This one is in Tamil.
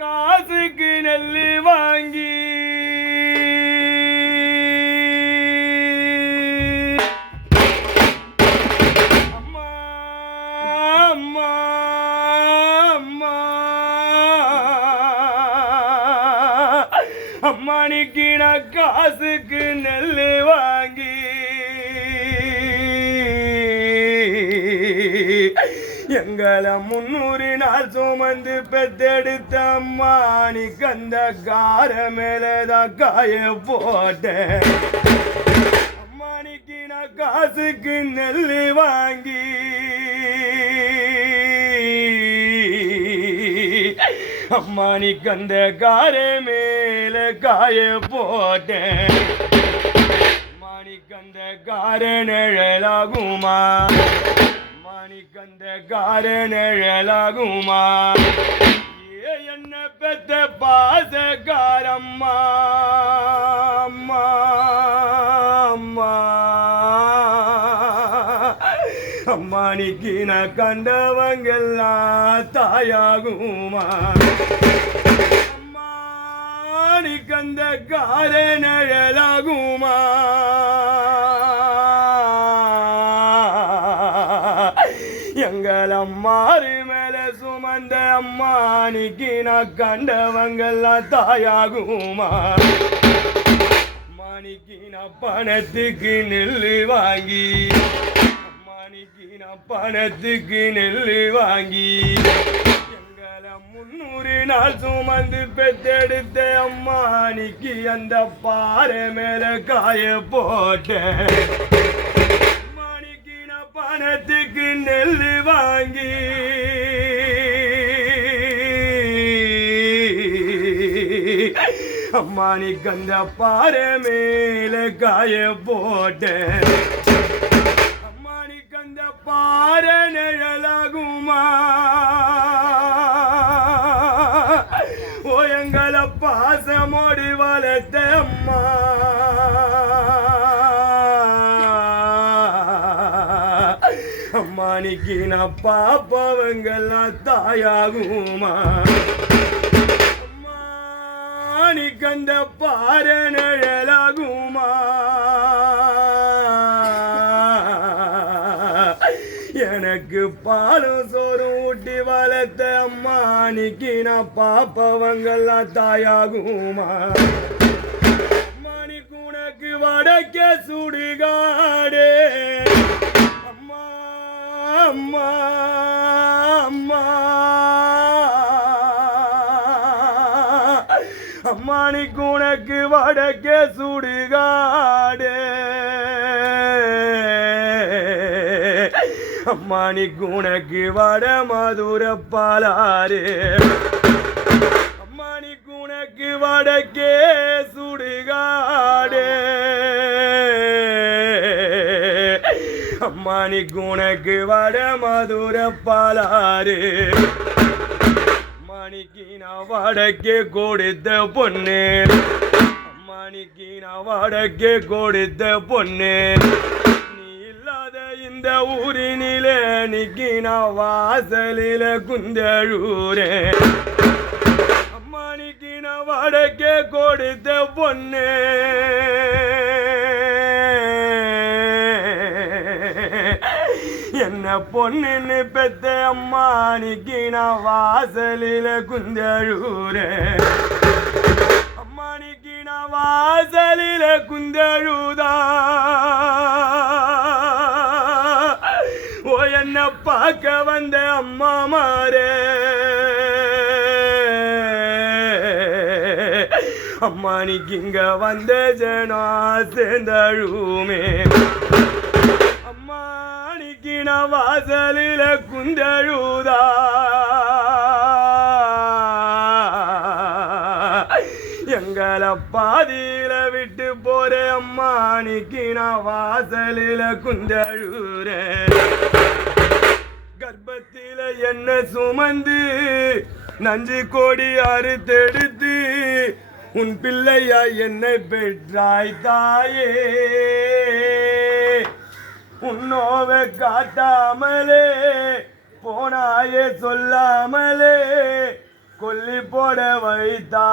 காசுக்கு நெல்லு வாங்கி அம்மா அம்மா அம்மா அம்மானிக்கு நான் காசுக்கு நெல்லு வாங்கி எங்களை 300 நாள் சுமந்து பெத்தெடுத்த அம்மானிக்கு அந்த கார மேலதான் காய போட்டேன். அம்மானிக்கு நான் காசுக்கு நெல்லு வாங்கி அம்மானிக்கு அந்த கார மேல காய போட்டேன். அம்மானிக்கு அந்த கார நிழலாகுமா? அம்மானிக்கு கார நிழலாகுமா? என்ன பெத்த பாசக்காரம்மா அம்மா அம்மா அம்மானிக்கு நான் கண்டவங்கெல்லாம் தாயாகுமா? அம்மானிக்கு அந்த கார நிழலாகுமா? எங்கள் அம்மாறு மேல சுமந்த அம்மானிக்கு நான் கண்டவங்கெல்லாம் தாயாகுமா? அம்மானிக்கு நான் பணத்துக்கு நெல்லு வாங்கி அம்மானிக்கு நான் பணத்துக்கு நெல்லு வாங்கி எங்களை 300 நாள் சுமந்து பெத்தெடுத்த அம்மானிக்கு அந்த பாறை மேல காய போட்டேன். பணத்துக்கு நெல்லு வாங்கி அம்மானிக்கு அந்த பாறை மேல காய போட்டேன். அம்மானிக்கு அந்த பாறை நிழலாகுமா? ஓ எங்களை பாசமோடி வளர்த்த அம்மா அம்மானிக்கு நான் பாப்பவங்கெல்லாம் தாயாகுமா? அம்மானிக்கு அந்த பாறை நிழலாகுமா? எனக்கு பாலும் சோறும் ஊட்டி வளர்த்த அம்மானிக்கு நான் பாப்பவங்கெல்லாம் தாயாகுமா? அம்மானிக்கு உனக்கு வடக்கே சுடுகாடே அம்மா அம்மா அம்மானிக்கு உனக்கு வடக்கே சுடுகாடே அம்மானிக்கு உனக்கு வட மதுர பாலாறு அம்மானிக்கு உனக்கு வடக்கே சுடுகாடே அம்மானிக்கு உனக்கு வட மதுர பாலாறு அம்மானிக்கு நான் வடக்கே கொடுத்த பொண்ணு அம்மானிக்கு நான் வடக்கே கொடுத்த பொண்ணு நீ இல்லாத இந்த ஊரினிலே நிக்கி நான் வாசலில குந்தழுறேன். அம்மானிக்கு நான் வடக்கே கொடுத்த பொண்ணு என்ன பொண்ணுன்னு பெத்த அம்மானிக்கு நான் வாசலில குந்தழுறேன். அம்மானிக்கு நான் வாசலில குந்தழுதா ஓ என்ன பார்க்க வந்த அம்மா மாரே அம்மானிக்கு இங்க வந்த ஜனா சேர்ந்தழுமே. அம்மானிக்கு நான் வாசலில குந்தழுதா எங்களை பாதியில விட்டு போற அம்மானிக்கு நான் வாசலில குந்தழுறேன். கர்ப்பத்தில என்ன சுமந்து நஞ்சு கோடி அறுத்தெடுத்து உன் பிள்ளையா என்னை பெற்றாய் தாயே. உன்னோவை காட்டாமலே போனாயே சொல்லாமலே கொல்லி போட வைத்தாய்